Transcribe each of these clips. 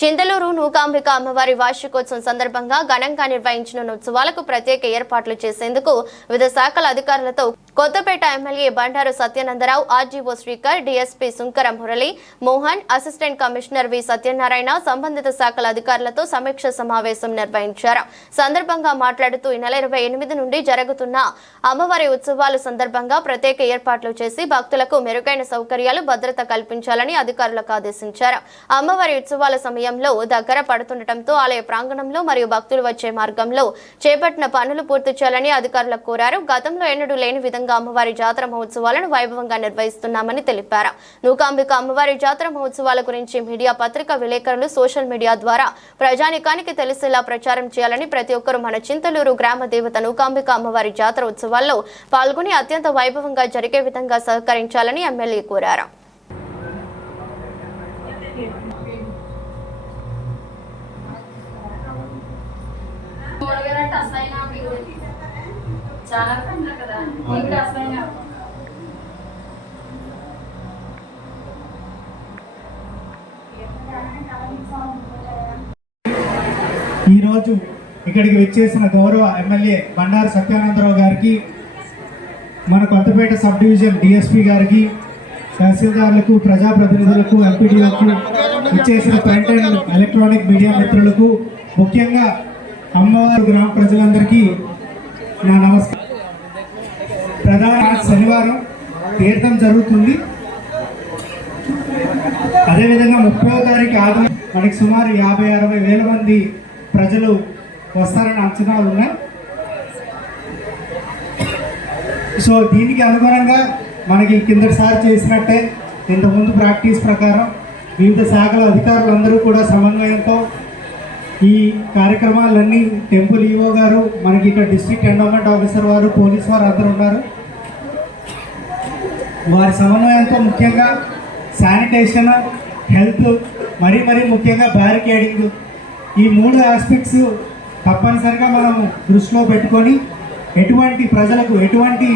చింతలూరు నూకాంబిక అమ్మవారి వార్షికోత్సవం సందర్భంగా ఘనంగా నిర్వహించిన ఉత్సవాలకు ప్రత్యేక ఏర్పాట్లు చేసేందుకు వివిధ శాఖల అధికారులతో కొత్తపేట ఎమ్మెల్యే బండారు సత్యానందరావు, ఆర్జీఓ Srikar, DSP Sunkara Murali Mohan, assistant commissioner V Satyanarayana సంబంధిత శాఖల అధికారులతో సమీక్ష సమావేశం నిర్వహించారు. సందర్భంగా మాట్లాడుతూ ఈ నెల 28 నుండి జరుగుతున్న అమ్మవారి ఉత్సవాల సందర్భంగా ప్రత్యేక ఏర్పాట్లు చేసి భక్తులకు మెరుగైన సౌకర్యాలు, భద్రత కల్పించాలని అధికారులకు ఆదేశించారు. అమ్మవారి ఉత్సవాల సమయంలో దగ్గర పడుతుండటంతో ఆలయ ప్రాంగణంలో మరియు భక్తులు వచ్చే మార్గంలో చేపట్టిన పనులు పూర్తి చేయాలని అధికారులకు కోరారు. గతంలో ఎన్నడూ లేని విధంగా అమ్మవారి జాతర మహోత్సవాలను వైభవంగా నిర్వహిస్తున్నామని తెలిపారు. నూకాంబిక అమ్మవారి జాతర మహోత్సవాల గురించి మీడియా, పత్రికా విలేకరులు సోషల్ మీడియా ద్వారా ప్రజానికానికి తెలిసేలా ప్రచారం చేయాలని, ప్రతి ఒక్కరూ మన చింతలూరు గ్రామ దేవత నూకాంబిక అమ్మవారి జాతర ఉత్సవాల్లో పాల్గొని అత్యంత వైభవంగా జరిగే విధంగా సహకరించాలని ఎమ్మెల్యే కోరారు. ఈరోజు ఇక్కడికి వచ్చేసిన గౌరవ ఎమ్మెల్యే బండారు సత్యానందరావు గారికి, మన కొత్తపేట సబ్ డివిజన్ డిఎస్పీ గారికి, తహసీల్దార్లకు, ప్రజాప్రతినిధులకు, ఎంపీడీలకు, వచ్చేసిన ప్రింట్ అండ్ ఎలక్ట్రానిక్ మీడియా మిత్రులకు, ముఖ్యంగా అమ్మవారి గ్రామ ప్రజలందరికీ నా నమస్కారం. ప్రధాన శనివారం తీర్థం జరుగుతుంది. అదేవిధంగా 30వ తారీఖు ఆదివారం మనకి సుమారు 50-60 వేల మంది ప్రజలు వస్తారని అంచనాలు ఉన్నాయి. సో దీనికి అనుగుణంగా మనకి కిందటిసారి చేసినట్టే ఇంతకుముందు ప్రాక్టీస్ ప్రకారం వివిధ శాఖల అధికారులందరూ కూడా సమన్వయంతో ఈ కార్యక్రమాలన్నీ, టెంపుల్ ఈఓ గారు, మనకి ఇక్కడ డిస్ట్రిక్ట్ ఎండోమెంట్ ఆఫీసర్ వారు, పోలీస్ వారు అందరూ ఉన్నారు. వారి సమన్వయంతో ముఖ్యంగా శానిటేషన్, హెల్త్, మరీ ముఖ్యంగా బ్యారికేడింగ్, ఈ 3 ఆస్పెక్ట్స్ తప్పనిసరిగా మనం దృష్టిలో పెట్టుకొని ఎటువంటి ప్రజలకు ఎటువంటి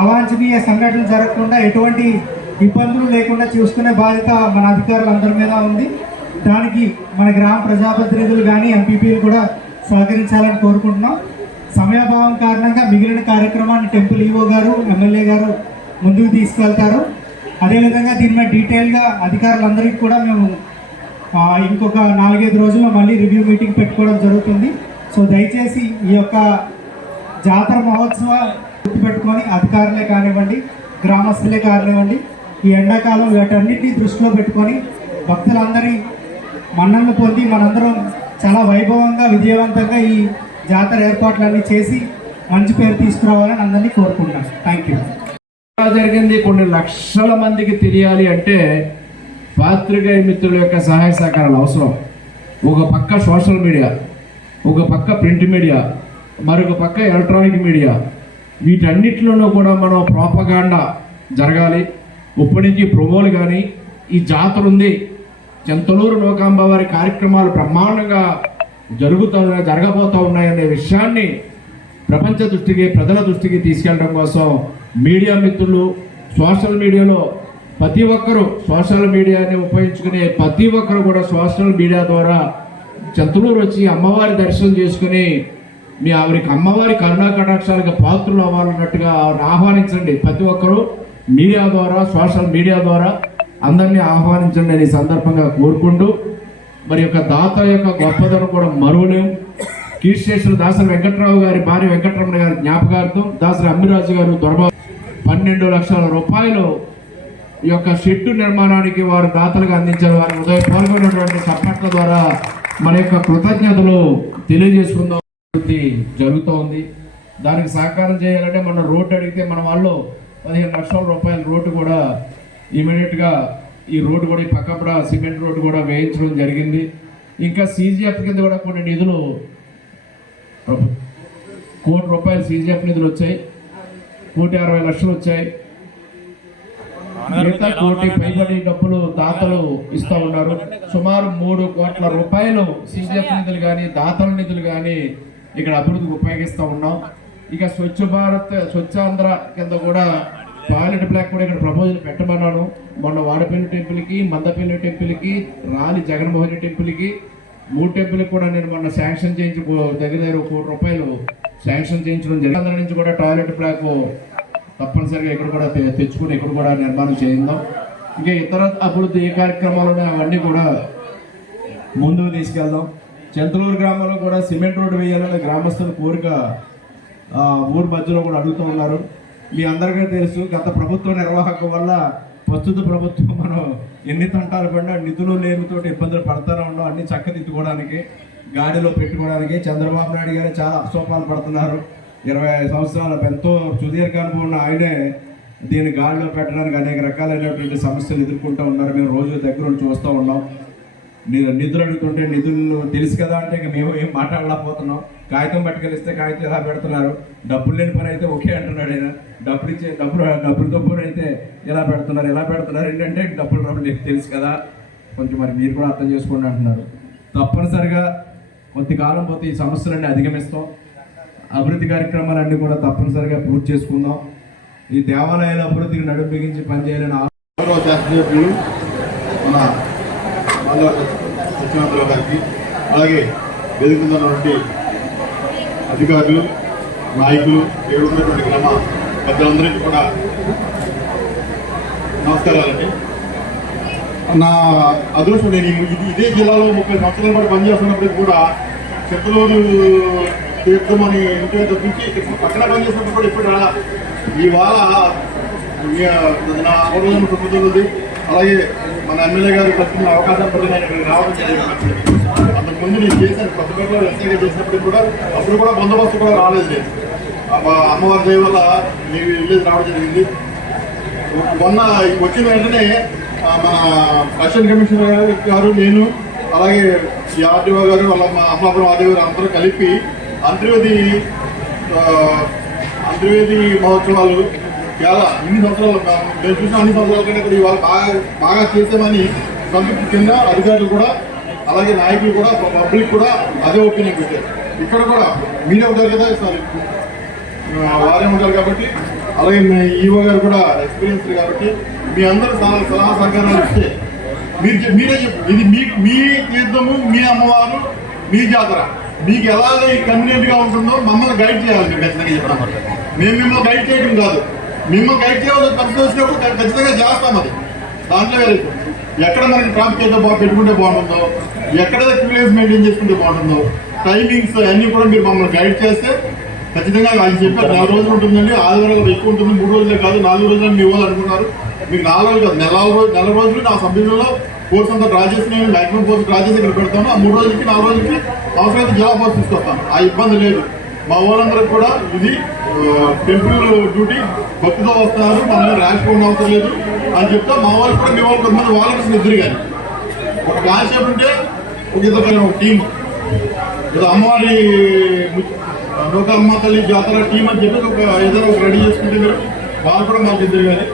అవాంఛనీయ సంఘటనలు జరగకుండా, ఎటువంటి ఇబ్బందులు లేకుండా చూసుకునే బాధ్యత మన అధికారులందరి మీద ఉంది. దానికి మన గ్రామ ప్రజాప్రతినిధులు కానీ ఎంపీపీలు కూడా సహకరించాలని కోరుకుంటున్నాం. సమయాభావం కారణంగా మిగిలిన కార్యక్రమాన్ని టెంపుల్ ఈఓ గారు, ఎమ్మెల్యే గారు ముందుకు తీసుకెళ్తారు. అదేవిధంగా దీని మీద డీటెయిల్గా అధికారులందరికీ కూడా మేము ఇంకొక 4-5 రోజుల్లో మళ్ళీ రివ్యూ మీటింగ్ పెట్టుకోవడం జరుగుతుంది. సో దయచేసి ఈ యొక్క జాతర మహోత్సవం గుర్తుపెట్టుకొని అధికారులే కానివ్వండి, గ్రామస్తులే కానివ్వండి, ఈ ఎండాకాలం వీటన్నిటినీ దృష్టిలో పెట్టుకొని భక్తులందరి మన్ననలు పొంది మనందరం చాలా వైభవంగా, విజయవంతంగా ఈ జాతర ఏర్పాట్లన్నీ చేసి మంచి పేరు తీసుకురావాలని అందరినీ కోరుకుంటున్నాను. Thank you. జరిగింది కొన్ని లక్షల మందికి తెలియాలి అంటే పాత్రికేయ మిత్రుల యొక్క సహాయ సహకారాలు అవసరం. ఒక పక్క సోషల్ మీడియా, ఒక పక్క ప్రింట్ మీడియా, మరొక పక్క ఎలక్ట్రానిక్ మీడియా, వీటన్నిటిలోనూ కూడా మనం ప్రోపగాండా జరగాలి. ఇప్పటి నుంచి ప్రోమోలు కానీ, ఈ జాతర ఉంది, చింతలూరు నూకాంబ వారి కార్యక్రమాలు బ్రహ్మాండంగా జరగబోతూ ఉన్నాయనే విషయాన్ని ప్రపంచ దృష్టికి, ప్రజల దృష్టికి తీసుకెళ్ళడం కోసం మీడియా మిత్రులు, సోషల్ మీడియాలో ప్రతి ఒక్కరూ సోషల్ మీడియాని ఉపయోగించుకునే ప్రతి ఒక్కరు కూడా సోషల్ మీడియా ద్వారా చింతలూరు వచ్చి అమ్మవారి దర్శనం చేసుకుని మీ ఆవిరికి అమ్మవారి కరుణా కటాక్షాలకు పాత్రలు అవ్వాలన్నట్టుగా ఆహ్వానించండి. ప్రతి ఒక్కరూ మీడియా ద్వారా, సోషల్ మీడియా ద్వారా అందరినీ ఆహ్వానించండి అని సందర్భంగా కోరుకుంటూ, మరి యొక్క దాత యొక్క గొప్పదనం కూడా మరువలేం. కీర్తిశేషులు దాసరి వెంకట్రావు గారి భార్య వెంకటరమణ గారి జ్ఞాపకార్థం దాసరి అమ్మిరాజు గారు 12 లక్షల రూపాయలు ఈ యొక్క షెడ్డు నిర్మాణానికి వారు దాతలుగా అందించారు. వారి హృదయపూర్వకమైనటువంటి సపోర్ట్ల ద్వారా మన యొక్క కృతజ్ఞతలు తెలియజేసుకుందాం జరుగుతూ ఉంది. దానికి సహకారం చేయాలంటే మన రోడ్డు అడిగితే మన వాళ్ళు 15 లక్షల రూపాయల రోడ్డు కూడా ఇమీడియట్గా ఈ రోడ్డు కూడా ఈ పక్కపడ సిమెంట్ రోడ్డు కూడా వేయించడం జరిగింది. ఇంకా CGF కింద కూడా కొన్ని నిధులు ₹1 కోటి CGF నిధులు వచ్చాయి. 1,60,00,000 వచ్చాయి. మిగతా 1 కోటి పైబడి డబ్బులు దాతలు ఇస్తూ ఉన్నారు. సుమారు ₹3 కోట్ల CGF నిధులు కానీ, దాతల నిధులు కానీ ఇక్కడ అభివృద్ధికి ఉపయోగిస్తూ ఉన్నాం. ఇక స్వచ్ఛ భారత్, స్వచ్ఛాంధ్ర కింద కూడా టాయిలెట్ బ్లాక్ కూడా ఇక్కడ ప్రపోజల్ పెట్టమన్నాను. మొన్న వాడపల్లి టెంపుల్కి, మందపల్లి టెంపుల్కి, రాలి జగన్మోహన్ టెంపుల్కి, 3 టెంపుల్కి కూడా నేను మొన్న శాంక్షన్ చేయించి దగ్గర ₹1 కోటి శాంక్షన్ చేయించడం జరిగింది. అందరి నుంచి కూడా టాయిలెట్ బ్లాక్ తప్పనిసరిగా ఇక్కడ కూడా తెచ్చుకుని ఇక్కడ కూడా నిర్మాణం చేయిందాం. ఇంకా ఇతర అభివృద్ధి ఏ కార్యక్రమాలు ఉన్నాయో అవన్నీ కూడా ముందుకు తీసుకెళ్దాం. చింతలూరు గ్రామంలో కూడా సిమెంట్ రోడ్డు వేయాలనే గ్రామస్తుల కోరిక ఊరు మధ్యలో కూడా అడుగుతూ ఉన్నారు. మీ అందరికీ తెలుసు, గత ప్రభుత్వ నిర్వాహకం వల్ల ప్రస్తుత ప్రభుత్వం మనం ఎన్ని తంటాలు పడినా నిధులు లేమితో ఇబ్బందులు పడుతూనే ఉన్నాం. అన్ని చక్కదిద్దుకోవడానికి, గాడిలో పెట్టుకోవడానికి చంద్రబాబు నాయుడు గారు చాలా అసోపాలు పడుతున్నారు. 25 సంవత్సరాల ఎంతో సుదీర్ఘ అనుభవం ఉన్న ఆయనే దీన్ని గాడిలో పెట్టడానికి అనేక రకాలైనటువంటి సమస్యలు ఎదుర్కొంటూ ఉన్నారు. మేము రోజు దగ్గర నుంచి చూస్తూ ఉన్నాం. నిధులు అడుగుతుంటే నిధులు తెలుసు కదా అంటే ఇక మేము ఏం మాట్లాడలేకపోతున్నాం. కాగితం పట్టుకెళ్ళిస్తే కాగితం ఎలా పెడుతున్నారు, డబ్బులు లేని పని అయితే ఓకే అంటున్నాడు ఆయన. డబ్బులతో పని అయితే ఎలా పెడుతున్నారు ఏంటంటే డబ్బులు రావడం తెలుసు కదా, కొంచెం మరి మీరు కూడా అర్థం చేసుకోండి అంటున్నారు. తప్పనిసరిగా కొంతకాలం పోతే ఈ సమస్యలన్నీ అధిగమిస్తాం. అభివృద్ధి కార్యక్రమాలన్నీ కూడా తప్పనిసరిగా పూర్తి చేసుకుందాం. ఈ దేవాలయాల అభివృద్ధికి నడుము బిగించి పనిచేయాలని శాస్త్రజ్ఞులు మన సత్యనారాయణ గారికి, అలాగే వేదికన్నటువంటి అధికారులు, నాయకులు, ఇక్కడ ఉన్నటువంటి గ్రామ పెద్దలందరికీ కూడా నమస్కారాలండి. నా అదృష్టం, నేను ఇదే జిల్లాలో 30 సంవత్సరాల పాటు పనిచేస్తున్నప్పటికీ కూడా చింతలూరు తీర్థం అని ఇంటి తప్పించి పక్కన పనిచేసినప్పుడు కూడా ఎప్పుడు రాలా. ఇవాళ నా ఆరోగ్యం సుఖతుంది. అలాగే మన ఎమ్మెల్యే గారు ప్రస్తుతం అవకాశం పడి నేను ఇక్కడికి రావడం జరిగింది. అంతకుముందు నేను చేశాను కొత్తపేటలో ఎస్ఐగా చేసినప్పుడు కూడా, అప్పుడు కూడా బందోబస్తు కూడా రాలేదు. నేను అమ్మవారి దయ వల్ల నేను విలేజ్ రావడం జరిగింది. మొన్న వచ్చిన వెంటనే మన అసిస్టెంట్ కమిషనర్ గారు, నేను, అలాగే ఈ ఆర్టీఓ గారు, వాళ్ళ మా అమలాపురం ఆర్టీఓ గారు అందరూ కలిపి అంతర్వేది మహోత్సవాలు చాలా ఇన్ని సంవత్సరాలు నేను చూసిన అన్ని సంవత్సరాల కంటే కూడా ఇవాళ బాగా చేసామని సంతృప్తి కింద అధికారులు కూడా, అలాగే నాయకులు కూడా, పబ్లిక్ కూడా అదే ఒపీనియన్ పెట్టారు. ఇక్కడ కూడా మీరే ఉంటారు కదా సార్, వారే ఉంటారు కాబట్టి, అలాగే ఈవో గారు కూడా ఎక్స్పీరియన్స్ కాబట్టి మీ అందరూ సలహా సహకారాలు ఇస్తే మీరే చెప్పు, ఇది మీ తీర్థము, మీ అమ్మవారు, మీ జాతర, మీకు ఎలాగ కన్వీనియంట్ గా ఉంటుందో మమ్మల్ని గైడ్ చేయాలి. మీరు ఖచ్చితంగా చెప్పడం మేము మిమ్మల్ని గైడ్ చేయడం కాదు, మిమ్మల్ని గైడ్ చేయవలసిన పరిస్థితి వచ్చినప్పుడు ఖచ్చితంగా చేస్తాం. అది దాంట్లో వేరే ఎక్కడ మనకి ట్రాఫిక్ అయితే పెట్టుకుంటే బాగుంటుందో, ఎక్కడ క్యూరియస్ మెయింటైన్ చేసుకుంటే బాగుంటుందో, టైమింగ్స్ అన్నీ కూడా మీరు మమ్మల్ని గైడ్ చేస్తే ఖచ్చితంగా ఆయన చెప్పారు 4 రోజులు ఉంటుందండి. ఆదివారాలు ఎక్కువ ఉంటుంది, 3 రోజులే కాదు 4 రోజులు మీ వాళ్ళు అనుకున్నారు. మీకు 4 రోజులు కాదు, నెల రోజులు నా సభ్యులలో కోర్స్ అంతా డ్రా చేసి నేను మ్యాక్సిమం కోర్స్ డ్రా చేసి ఇక్కడ పెడతాను. ఆ 3 రోజులకి 4 రోజులకి అవసరమైతే జిల్లా ఫోర్స్ తీసుకొస్తాను. ఆ ఇబ్బంది లేదు. మా వాళ్ళందరికీ కూడా ఇది టెంపుల్ డ్యూటీ, భక్తితో వస్తున్నారు, మనల్ని రాసుకోవడం అవసరం లేదు అని చెప్తా. మా వాళ్ళు కూడా మీ వాళ్ళు కొంతమంది వాళ్ళకి నిద్ర కానీ ఒక కాన్సెప్ట్ ఉంటే ఒక ఇద్దరు టీం, ఏదో అమ్మవారి నూకమ్మ తల్లి జాతర టీం అని చెప్పి ఏదైనా ఒక రెడీ చేసుకుంటే మీరు వాళ్ళు కూడా మాకు ఇద్దరు కానీ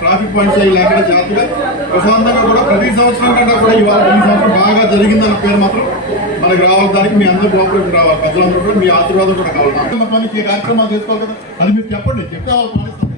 ట్రాఫిక్ పాయింట్స్ అవి లేకుండా జాతరగా ప్రశాంతంగా కూడా ప్రతి సంవత్సరం కంటే కూడా ఇవాళ ఈ సంవత్సరం బాగా జరిగిందన్న పేరు మాత్రం మనకి రావాలి. దానికి మీ అందరూ కోఆపరేషన్ రావాలి, పెద్దలందరూ కూడా మీ ఆశీర్వాదం కూడా కావాలి. ఈ కార్యక్రమాలు చేసుకోవాలి కదా, అది మీరు చెప్పండి, చెప్తే వాళ్ళు పాటిస్తాం.